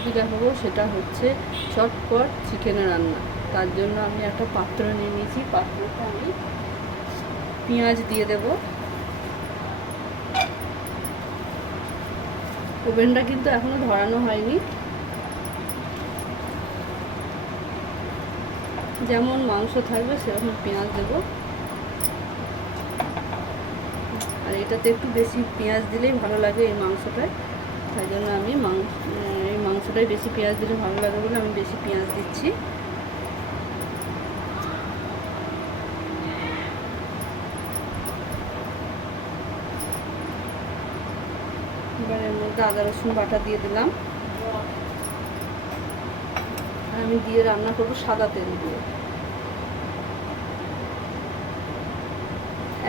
Recipe দেখাবো, সেটা হচ্ছে চটপট চিকেনের রান্না। তার জন্য আমি একটা পাত্র নিয়ে নিয়েছি। পাত্রটা আমি পেঁয়াজ দিয়ে দেব। ওভেনটা কিন্তু এখনো ধরানো হয়নি। যেমন মাংস থাকবে সেরকম পেঁয়াজ দেব। আর এটাতে একটু বেশি পেঁয়াজ দিলেই ভালো লাগে এই মাংসটায়। তাই জন্য আমি এই মাংসটায় বেশি পেঁয়াজ দিলে ভালো লাগে বলে আমি বেশি পেঁয়াজ দিচ্ছি। এবার এর মধ্যে আদা রসুন বাটা দিয়ে দিলাম। আমি দিয়ে রান্না করবো সাদা তেল দিয়ে।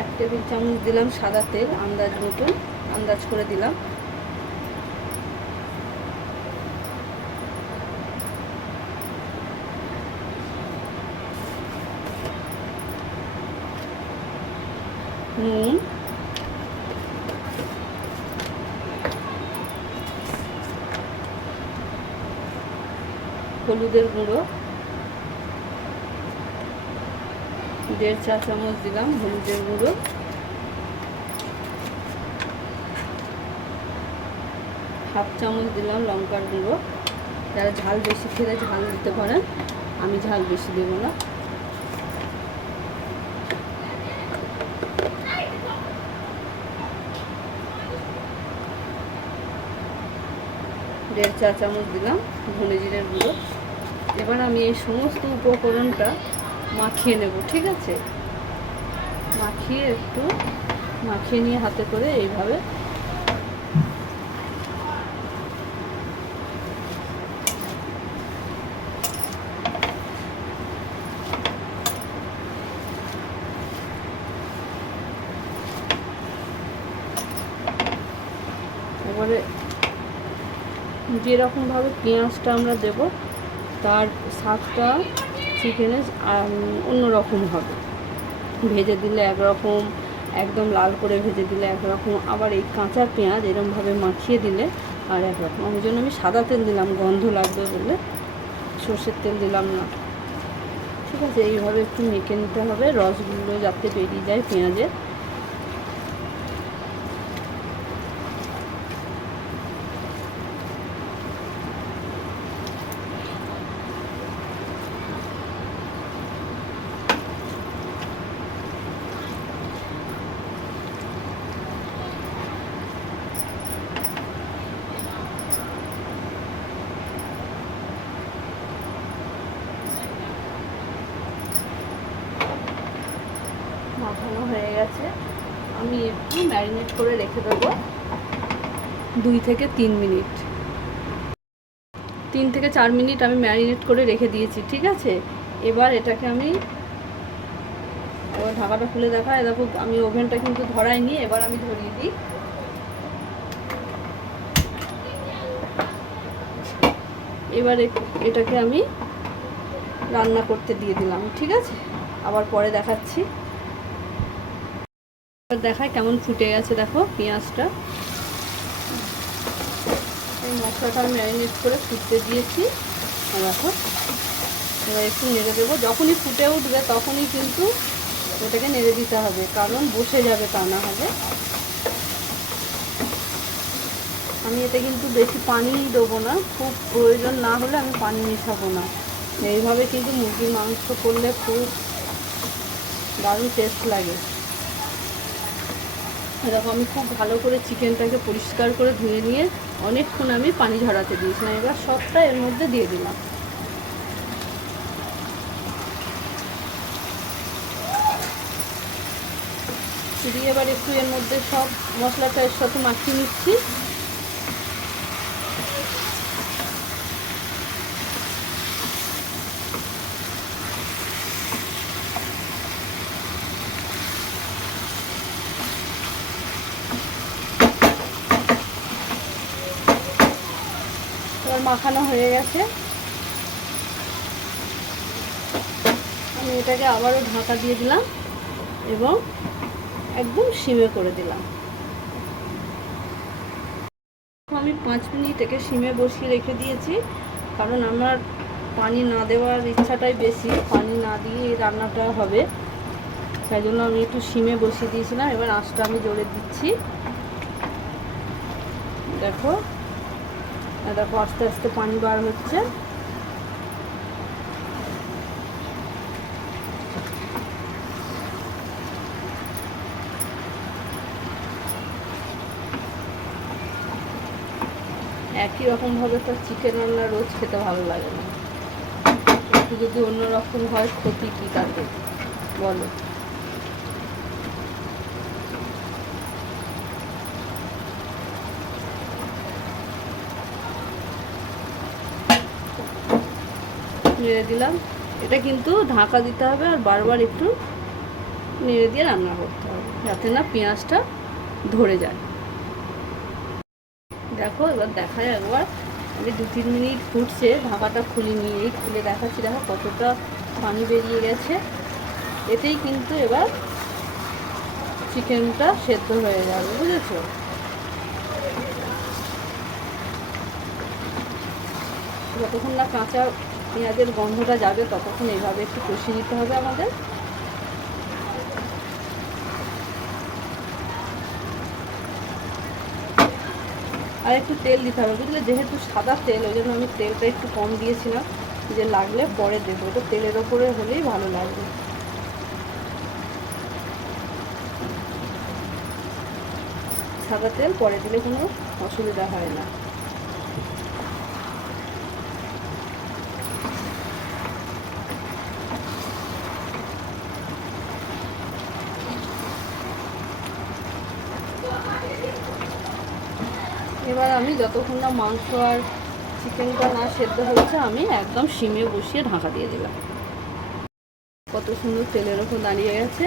1 টেবিল চামচ দিলাম সাদা তেল, আন্দাজ মতন, আন্দাজ করে দিলাম। নুন, হলুদের গুঁড়ো 1.5 চা চামচ দিলাম হলুদের গুঁড়ো, 1/2 চামচ দিলাম লঙ্কার গুঁড়ো। যারা ঝাল বেশি খেলে ঝাল দিতে পারেন, আমি ঝাল বেশি দেবো না। দেড় চা চামচ দিলাম ধনে জিরের গুঁড়ো। এবার আমি এই সমস্ত উপকরণটা মাখিয়ে নেব, ঠিক আছে? মাখিয়ে নিয়ে হাতে করে এইভাবে এবারে যেরকমভাবে পেঁয়াজটা আমরা দেব তার স্বাদটা চিকেনে অন্যরকম হবে। ভেজে দিলে একরকম, একদম লাল করে ভেজে দিলে একরকম, আবার এই কাঁচা পেঁয়াজ এরকমভাবে মাখিয়ে দিলে আর একরকম। ওই জন্য আমি সাদা তেল দিলাম, গন্ধ লাগবে বলে, সর্ষের তেল দিলাম না, ঠিক আছে? এইভাবে একটু মেখে নিতে হবে, রসগুলো যাতে বেরিয়ে যায় পেঁয়াজের। মাখানো হয়ে গেছে। আমি একটু ম্যারিনেট করে রেখে দেবো 2 থেকে 3 মিনিট। 3 থেকে 4 মিনিট আমি ম্যারিনেট করে রেখে দিয়েছি, ঠিক আছে? এবার এটাকে আমি ঢাকাটা খুলে দেখায়, দেখো আমি ওভেনটা কিন্তু ধরাইনি। এবার আমি ধরিয়ে দিই। এবার এটাকে আমি রান্না করতে দিয়ে দিলাম, ঠিক আছে? আবার পরে দেখাচ্ছি। দেখায় কেমন ফুটে গেছে, দেখো পেঁয়াজটা। এই মশলাটা ম্যারিনেট করে ফুটতে দিয়েছি। দেখো এবার একটু নেড়ে দেবো। যখনই ফুটে উঠবে তখনই কিন্তু ওটাকে নেড়ে দিতে হবে, কারণ বসে যাবে তা না হলে। আমি এতে কিন্তু বেশি পানি দেবো না, খুব প্রয়োজন না হলে আমি পানি মেশাবো না। এইভাবে কিন্তু মুরগির মাংস করলে খুব দারুণ টেস্ট লাগে। এরকম আমি খুব ভালো করে চিকেনটাকে পরিষ্কার করে ধুয়ে নিয়ে অনেকক্ষণ আমি পানি ঝরাতে দিয়েছিলাম। এবার সবটা এর মধ্যে দিয়ে দিলাম। দিয়ে এবার একটু এর মধ্যে সব মশলাটা এর সাথে মাখিয়ে নিচ্ছি। এবার মাখানো হয়ে গেছে। আমি এটাকে আবারও ঢাকা দিয়ে দিলাম এবং একদম সিমে করে দিলাম। আমি 5 মিনিট একে সিমে বসিয়ে রেখে দিয়েছি, কারণ আমার পানি না দেওয়ার ইচ্ছাটাই বেশি, পানি না দিয়ে এই রান্নাটা হবে, তাই জন্য আমি একটু সিমে বসিয়ে দিয়েছিলাম। এবার আঁচটা আমি জোরে দিচ্ছি। দেখো দেখো আস্তে আস্তে পানি বার হচ্ছে। একই রকমভাবে তো চিকেন রান্না রোজ খেতে ভালো লাগে না, একটু যদি অন্যরকম হয় ক্ষতি কী তাতে বলো। নেড়ে দিলাম। এটা কিন্তু ঢাকা দিতে হবে আর বারবার একটু নেড়ে দিয়ে রান্না করতে হবে, যাতে না পেঁয়াজটা ধরে যায়। দেখো এবার দেখা যায় একবার, আমি 2-3 মিনিট ফুটছে, ঢাকাটা খুলে নিয়েই খুলে দেখাচ্ছি। দেখো কতটা পানি বেরিয়ে গেছে। এতেই কিন্তু এবার চিকেনটা সেদ্ধ হয়ে যাবে, বুঝেছো? যতক্ষণ না কাঁচা পেঁয়াজের গন্ধটা যাবে ততক্ষণ এইভাবে একটু কষিয়ে নিতে হবে আমাদের। আর একটু তেল দিতে হবে, বুঝলে, যেহেতু সাদা তেল ওই জন্য আমি তেলটা একটু কম দিয়েছিলাম, যে লাগলে পরে দেবো। এটা তেলের ওপরে হলেই ভালো লাগবে। সাদা তেল পরে দিলে কোনো অসুবিধা হয় না। এবার আমি যতক্ষণ না মাংস আর চিকেনটা না সেদ্ধ হচ্ছে, আমি একদম সিমে বসিয়ে ঢাকা দিয়ে দিলাম। কত সুন্দর তেলের ওপর দাঁড়িয়ে গেছে।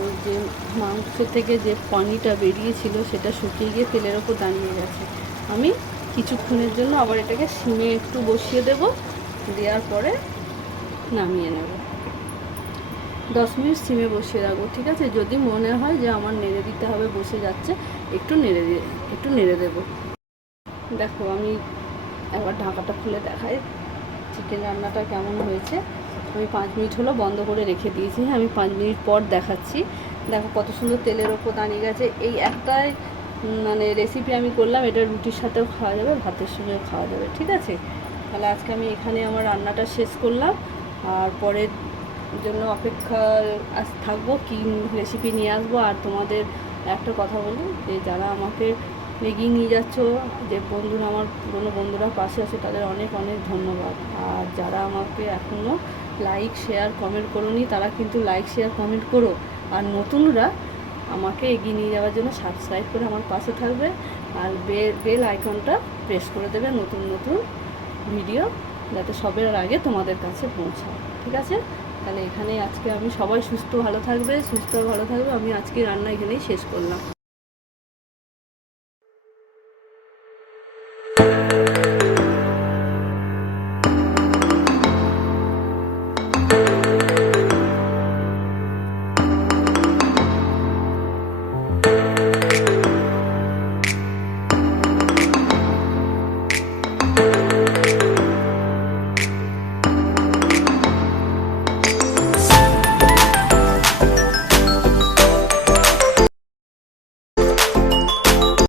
ওই যে মাংস থেকে যে পানিটা বেরিয়েছিল সেটা শুকিয়ে গিয়ে তেলের ওপর দাঁড়িয়ে গেছে। আমি কিছুক্ষণের জন্য আবার এটাকে সিমে একটু বসিয়ে দেব, দেওয়ার পরে নামিয়ে নেব। 10 মিনিট সিমে বসিয়ে রাখবো, ঠিক আছে? যদি মনে হয় যে আমার নেড়ে দিতে হবে, বসে যাচ্ছে, একটু নেড়ে দেবো। দেখো আমি একবার ঢাকাটা খুলে দেখাই চিকেন রান্নাটা কেমন হয়েছে। আমি 5 মিনিট হলো বন্ধ করে রেখে দিয়েছি। হ্যাঁ, আমি 5 মিনিট পর দেখাচ্ছি। দেখো কত সুন্দর তেলের ওপর দাঁড়িয়ে গেছে। এই একটাই মানে রেসিপি আমি করলাম, এটা রুটির সাথেও খাওয়া যাবে, ভাতের সঙ্গেও খাওয়া যাবে, ঠিক আছে? তাহলে আজকে আমি এখানে আমার রান্নাটা শেষ করলাম, আর পরের জন্য অপেক্ষা থাকবো কি রেসিপি নিয়ে আসবো। আর তোমাদের একটা কথা বলি, যে যারা আমাকে এগিয়ে নিয়ে যাচ্ছ, যে বন্ধুরা, আমার পুরনো বন্ধুরা পাশে আছে, তাদের অনেক অনেক ধন্যবাদ। আর যারা আমাকে এখনও লাইক শেয়ার কমেন্ট করোনি, তারা কিন্তু লাইক শেয়ার কমেন্ট করো। আর নতুনরা আমাকে এগিয়ে নিয়ে যাওয়ার জন্য সাবস্ক্রাইব করে আমার পাশে থাকবে, আর বেল আইকনটা প্রেস করে দেবে নতুন নতুন ভিডিও যাতে সবের আগে তোমাদের কাছে পৌঁছায়, ঠিক আছে? তাহলে এখানেই আজকে আমি, সবাই সুস্থ ভালো থাকবে, আমি আজকে রান্না এখানেই শেষ করলাম।